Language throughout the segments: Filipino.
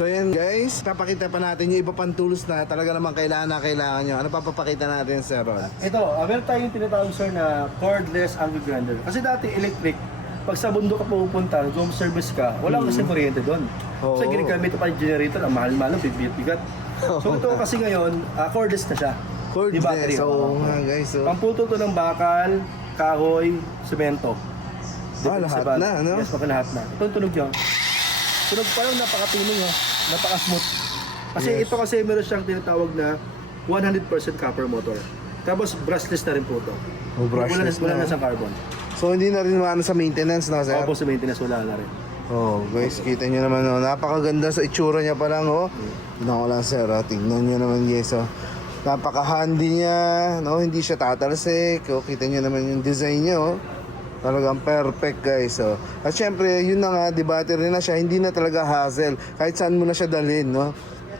So yan guys, papakita pa natin yung iba pang tools na talaga naman kailangan nyo. Ano pa papakita natin, Sir Ron? Ito, meron tayong tinatawag sir na cordless angle grinder. Kasi dati electric, pag sa bundok ka pupunta, home service ka, wala kasi kuryente doon. Oo. So ginagamit pa yung generator, ang mahal-mahal, bigat-bigat. So ito kasi ngayon, cordless na siya. Di battery. So guys, so Pamputo to ng bakal, kahoy, semento. lahat na, ano? Yes, lahat na. Ito yung tunog yun. Tunog pa lang, napakatunog, napaka-smooth. Kasi ito kasi meron siyang tinatawag na 100% copper motor. Tapos brushless na rin po ito. brushless wala na sa carbon. So hindi na rin maano sa maintenance, no, Sir? Opo, sa maintenance wala na rin. Oh, guys, kita nyo naman, napakaganda sa itsura niya pa lang, Tignan ko lang, Sir, tingnan nyo naman, guys, napaka-handy niya, hindi siya tatalsik, kita nyo naman yung design niya, Talagang perfect, guys, At syempre, yun na nga, di battery na siya, hindi na talaga hassle, kahit saan mo na siya dalhin,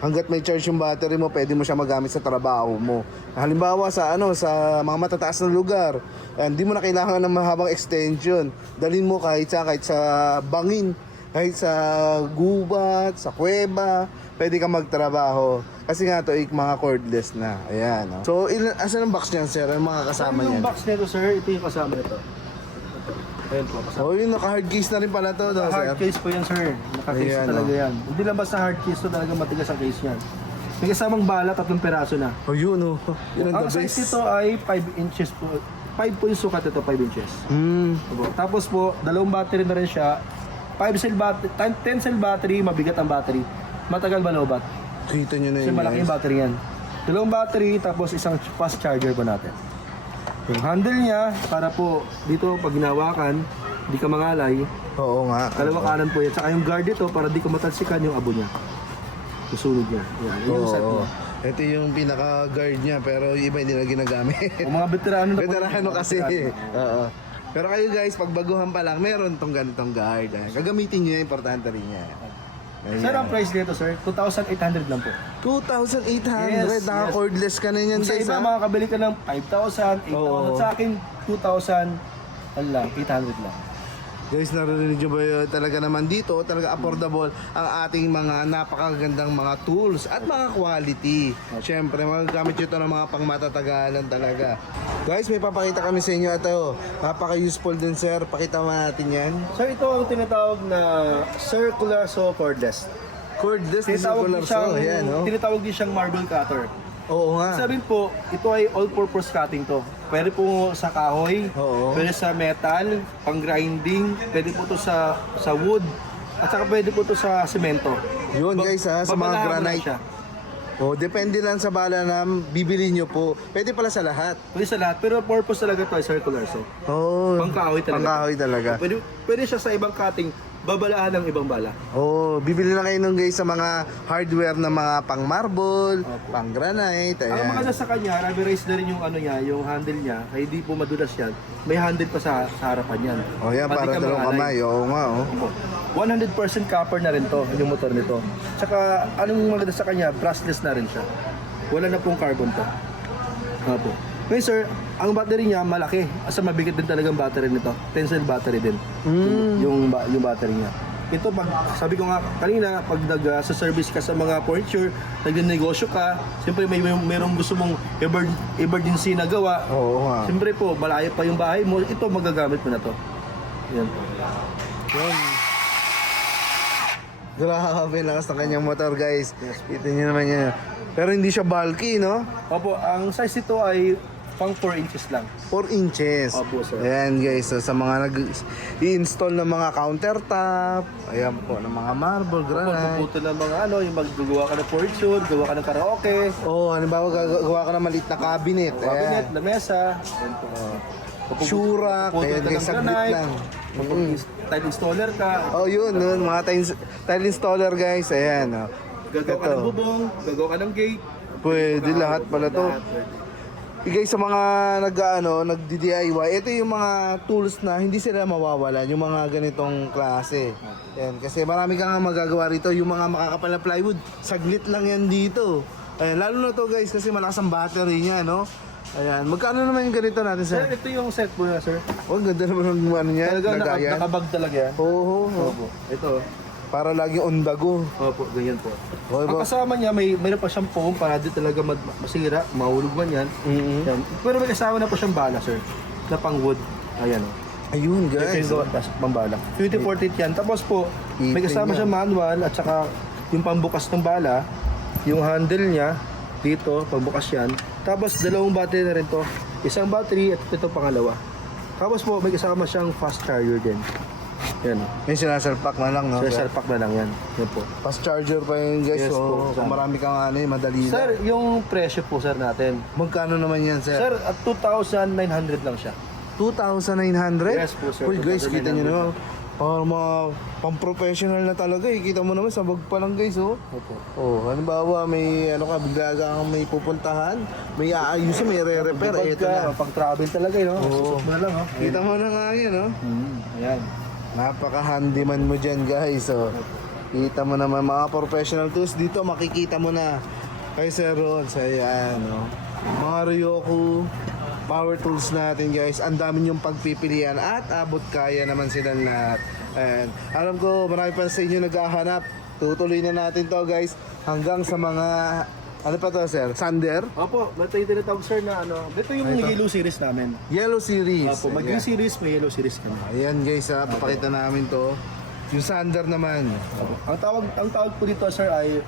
Hanggat may charge yung battery mo, pwede mo siya magamit sa trabaho mo. Halimbawa sa sa mga matataas na lugar, hindi mo na kailangan ng mahabang extension. Dalhin mo kahit sa bangin, kahit sa gubat, sa kuweba, pwede ka magtrabaho. Kasi nga to, mga cordless na. Ayan. So, asan ang box niyan, Sir? Ang mga kasama niyan? Yung box nito, sir, ito yung kasama nito. Ayun po, kasama. Oh, yun, naka-hard case na rin pala to, Hard Sir. case po yan, sir. Naka-case Ayan, talaga yan. Hindi lang basta hard case to, talaga matigas ang case yan. May kasamang bala, 3 peraso na. Oh, yun, Yun ang Ang the size best. nito ay 5 inches po. 5 po yung sukat ito, 5 inches. Tapos po, dalawang battery na rin siya. 10 cell battery, mabigat ang battery. Matagal malobat. Kita nyo na Kasi yun, malaki yung guys. battery yan. Dalawang battery, tapos isang fast charger po natin. Yung handle niya, para po dito pag ginawakan, hindi ka mangalay. Oo nga. Kalawa kanan po yan. Saka yung guard dito, para di ka matalsikan yung abo niya. Susunod niya. Yan, yun yung set niya. Ito yung pinaka-guard niya, pero yung iba hindi na ginagamit. Yung mga veterano na po. Veterano kasi. Oo. Pero kayo guys, pag baguhan pa lang, meron tong ganitong guard. Gagamitin nyo, importante rin niya. Ayan. Sir, ang price dito, sir, 2,800 lang po. 2,800. Yes, Naka-cordless ka na yan, Kung sa guys. iba, makakabili ka ng 5,000, 8,000. Oo. Sa akin, 2,000, 800 lang. Guys, narinig nyo ba yun? Talaga naman dito, talaga affordable ang ating mga napakagandang mga tools at mga quality. Siyempre, magagamit nyo ito ng mga pangmatatagalan talaga. Guys, may papakita kami sa inyo. Ito, napaka-useful din, Sir. Pakita mo natin yan. Sir, ito ang tinatawag na circular saw cordless. Cordless, Tinatawag circular din siyang, saw. Ayan, tinatawag din siyang marble cutter. Oo nga. Sabihin po, ito ay all-purpose cutting to. Pwede po sa kahoy, Oo. pwede sa metal, pang grinding, pwede po to sa wood, at saka pwede po to sa semento. Yun guys sa mga Babalahan mo lang granite. siya. Depende lang sa bala na bibili nyo po. Pwede pala sa lahat. Pwede sa lahat, pero purpose talaga to ay circular saw. Pangkahoy talaga. Pangkahoy talaga. Pwede siya sa ibang cutting, babalaan ng ibang bala. Bibili na kayo nung guys sa mga hardware na mga pang marble, pang granite. Ang Ayan. maganda sa kanya, rubberized na rin yung yung handle niya, kaya hindi po madulas yan. May handle pa sa harapan yan. Yan, Pati para ka dalawang mangalay. kamay. Oo nga, 100% copper na rin to, yung motor nito. Tsaka, anong maganda sa kanya, brushless na rin siya. Wala na pong carbon to. Opo. Ngayon sir, ang battery niya malaki. Asa mabigat din talagang battery nito. 10 cell battery din. Yung battery niya. Ito pag sabi ko nga kanina pag sa service ka sa mga furniture, nagnenegosyo ka, siyempre mayroong gusto mong emergency na gawa. Oo nga. Siyempre po, malayo pa yung bahay mo, ito magagamit mo na to. Yan po. Yun. Grabe, lakas ng kanyang motor guys. Kita nyo naman yan. Pero hindi siya bulky, no? Opo, ang size nito ay pang 4 inches lang. 4 inches. Opo, sir. Ayan guys, so, sa mga nag-i-install ng mga countertop, ayan po, ng mga marble, granite. Puputo ng mga yung maggagawa ka ng furniture, gawa ka ng karaoke, Halimbawa, gagawa ka ng maliit na cabinet. cabinet, Ayan. lamesa, Surak, ayan guys, saglit lang. Tile installer ka, Yun, mga tile installer guys, ayan. gagawa ka ng bubong, gagawa ka ng gate. Pwede lahat pala to. Guys, sa mga nagdi-DIY, ito yung mga tools na hindi sila mawawalan, yung mga ganitong klase. Yan, kasi marami kang magagawa rito, yung mga makakapal na plywood, saglit lang yan dito. Ayan, lalo na to guys, kasi malakas ang battery niya, no? Ayan, magkano naman yung ganito natin, Sir, sir? ito yung set mo na, sir. Ganda naman ng ano niya, Talaga lagayan. nakabag talaga yan. Oo. Opo. Ito. Para laging on the go. Opo, ganyan po. Okay Ang ba? kasama niya, mayroon pa siyang foam para di talaga masira, mahulog man yan. Yan. Pero may kasama na po siyang bala, sir, na pang wood. Ayan o. Ayun Guys, guys. pambala. 2040 yan. Tapos po, may kasama Itin siyang manual at saka yung pambukas ng bala, yung handle niya, dito, pambukas yan. Tapos dalawang battery na rin to. Isang battery at ito pangalawa. Tapos po, may kasama siyang fast charger din. Yan. May sinasalpak na lang, no? So, salpak na lang yan. Yan po. Fast charger pa yun guys. Yes So, po. kung marami kang ano madali lang. Sir, yung presyo po sir natin. Magkano naman yan, sir? Sir, at 2,900 lang siya. 2,900? Yes po, sir. Uy guys, kita nyo 2,900. naman. Parang mga pang-professional na talaga eh. Kita mo naman, sabag pa lang guys, oh. Opo. Oh, halimbawa may ano ka, bigla kang may pupuntahan, may aayusin, may re-repair, eto na. Pag-travel talaga yun. Oo. Susok mo na lang. Kita mo na nga yan, oh. Ayan. Napaka-handyman mo dyan guys, oh. Kita mo naman mga professional tools dito, makikita mo na. Kay Sir Ron, sa yan, oh. Mga Ryoku, power tools natin guys, ang dami yung pagpipilian at abot kaya naman sila lahat. And alam ko marami pa sa inyo naghahanap. Tutuloy na natin to guys hanggang sa mga ano pa to sir? Sander? Opo, ito yung tinatawag sir na ano. Ito yung Ito? yellow series namin. Yellow series. Opo, mag-green series, may yellow series kami. Ayan guys ha, papakita namin to. Yung Sander naman. Ang tawag po dito sir ay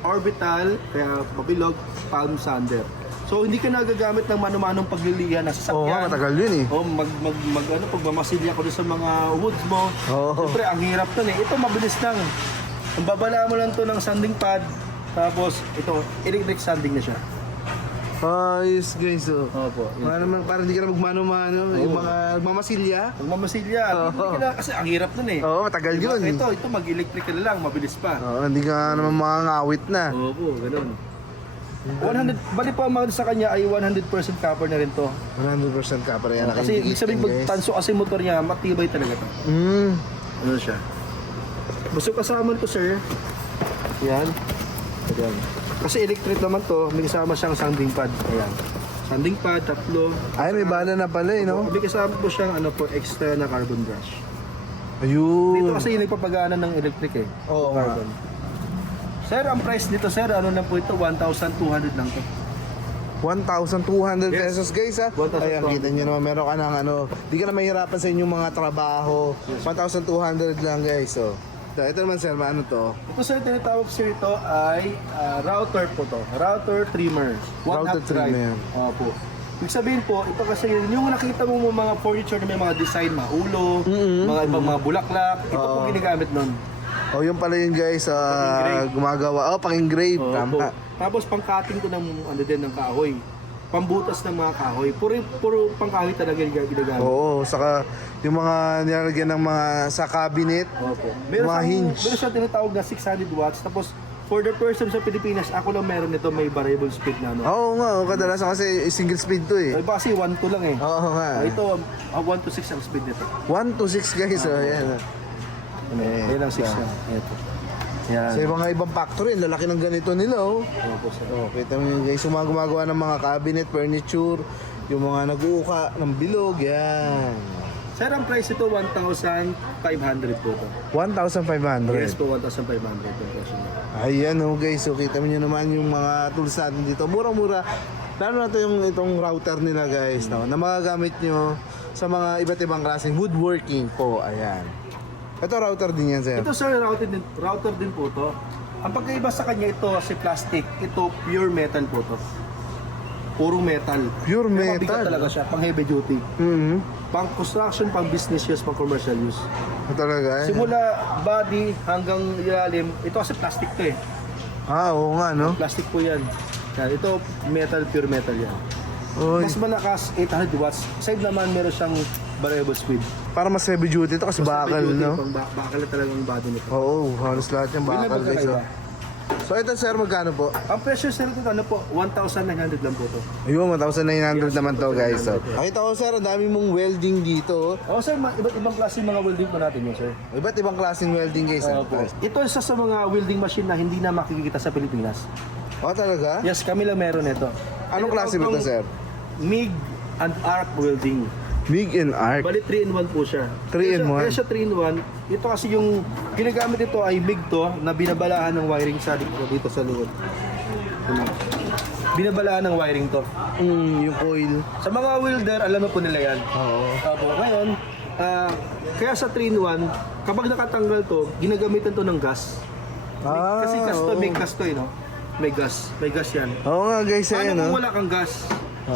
orbital, kaya mabilog, palm sander. So hindi ka nagagamit ng mano-manong paglilihan na Oo, sasakyan. matagal yun eh. O ano, pagmamasilya ko doon sa mga woods mo. Oo. Siyempre, ang hirap nun eh. Ito mabilis lang. Ang babala mo lang to ng sanding pad. Tapos, ito, electric sanding na siya. Ayos guys oh. Opo. Para naman, para hindi ka na magmano-mano, yung mga magmamasilya. Pagmamasilya, hindi ka na, kasi ang hirap nun eh. Oo, matagal Diba? yun. Ito mag-electric ka na lang, mabilis pa. Oo, hindi ka naman makangawit na. Opo, ganun. 100, bali po ang mga sa kanya ay 100% copper na rin to. 100% ka pa rin. Kasi ibig sabihin pag tanso kasi motor niya, matibay talaga to. Ano siya? Basta kasama to sir. Yan. Ayan. Kasi electric naman to, may kasama siyang sanding pad. Ayan. Sanding pad, tatlo. Ay, may bala na pala eh, no? May kasama po siyang ano po, extra na carbon brush. Ayun. Dito kasi yung nagpapagana ng electric eh. Oo nga. Carbon. Sir, ang price nito sir, ano lang po ito, 1,200 lang to. 1,200 Yes. pesos guys ha. 1,200. Ayan, kita nyo naman, meron ka ng ano, di ka na mahirapan sa inyong mga trabaho. 1,200 lang guys, so. Ito naman sir, ano to? Ito sir, tinatawag sir ito ay router po to. Router trimmer. Router Half drive. trimmer. Opo. Ibig sabihin po, ito kasi yung nakita mo mga furniture na may mga design, mga ulo, mga ibang mga bulaklak, ito po ginagamit nun. Oh, yun pala yun guys, Pang-engrave. gumagawa. Oh, pang-engrave, Opo. tama. Tapos pang-cutting ko ng ano din ng kahoy. Pambutas ng mga kahoy. Puro pang-kahoy talaga yung ginagamit. Oo, saka yung mga nilalagyan ng mga sa cabinet. Opo. Mga hinge. Meron siyang tinatawag na 600 watts. Tapos for the person sa Pilipinas, ako lang meron nito, may variable speed na ano. Oo nga, kadalasan kasi single speed to eh. Ay, kasi 1 to lang eh. Oo nga. Ito, 1 to 6 ang speed nito. 1 to 6 guys, oh, yan. Yan ang 6 yan. Ito. Yan. Sa mga ibang factory, lalaki ng ganito nila oh. Opo, sir. Oh, kita mo yun guys, yung mga gumagawa ng mga cabinet, furniture, yung mga nag-uuka ng bilog, yan. Sir, ang price ito, 1,500 po ito. 1,500. Yes po, 1,500 po presyo niya. Ayan oh guys, so kita mo nyo naman yung mga tools natin dito. Murang-mura. Lalo na to yung itong router nila guys, no, na magagamit nyo sa mga iba't ibang klaseng woodworking po. Ayan. Ito router din yan, sir. Ito sir, router din po to. Ang pagkaiba sa kanya ito si plastic, ito pure metal po to. Puro metal. Pure Kaya metal. mabigat talaga siya, pang heavy duty. Pang construction, pang business use, pang commercial use. Talaga eh. Simula body hanggang ilalim, ito kasi plastic to eh. Oo nga, no? Plastic po yan. Yan, ito metal, pure metal yan. Oy, Mas malakas, 800 watts. Side naman meron siyang variable speed. para mas heavy duty to kasi bakal, Heavy duty, no? pang bakal na talagang body nito. Oo, halos lahat yung Yun lang bakal guys. pagkakaiba. Oh. So ito sir, magkano po? Ang presyo sir ito ano po, 1,900 lang po to. Ayun, 1,900 naman to guys. So. Nakita ko sir, ang dami mong welding dito. Oh sir, iba't ibang klase mga welding po natin yun sir. Iba't ibang klaseng welding guys. Opo. Ito isa sa mga welding machine na hindi na makikita sa Pilipinas. Oh, talaga? Yes, kami lang meron ito. Anong klase ba ito, sir? MIG and arc welding. MIG and arc. Bali 3-in-1 po siya. 3-in-1. Kaya siya 3-in-1. Ito kasi yung ginagamit ito ay MIG to na binabalahan ng wiring sa dito sa loob. Ano? Binabalaan ng wiring to. Yung coil. Sa mga welder, alam na po nila yan. Oo. Opo, ngayon, kaya sa 3-in-1, kapag nakatanggal to, ginagamitan to ng gas. Kasi custom, may gas to, no? May gas yan. Oo nga guys, Paano ayun kung oh. wala kang gas?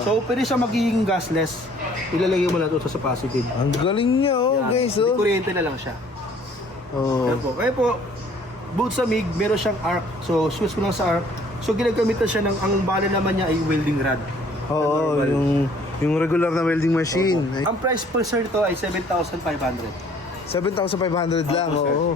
So, pwede siya magiging gasless. Ilalagay mo lang ito sa positive. Ang galing niya oh Yan. guys Hindi oh. kuryente na lang siya. Oh. Kaya po, both sa MIG, meron siyang arc. So, switch ko lang sa arc. So, ginagamit na siya ang bala naman niya ay welding rod. Oo, yung regular na welding machine. Ang price per sir ito ay 7,500. 7,500 lang, Opo, sir. oo.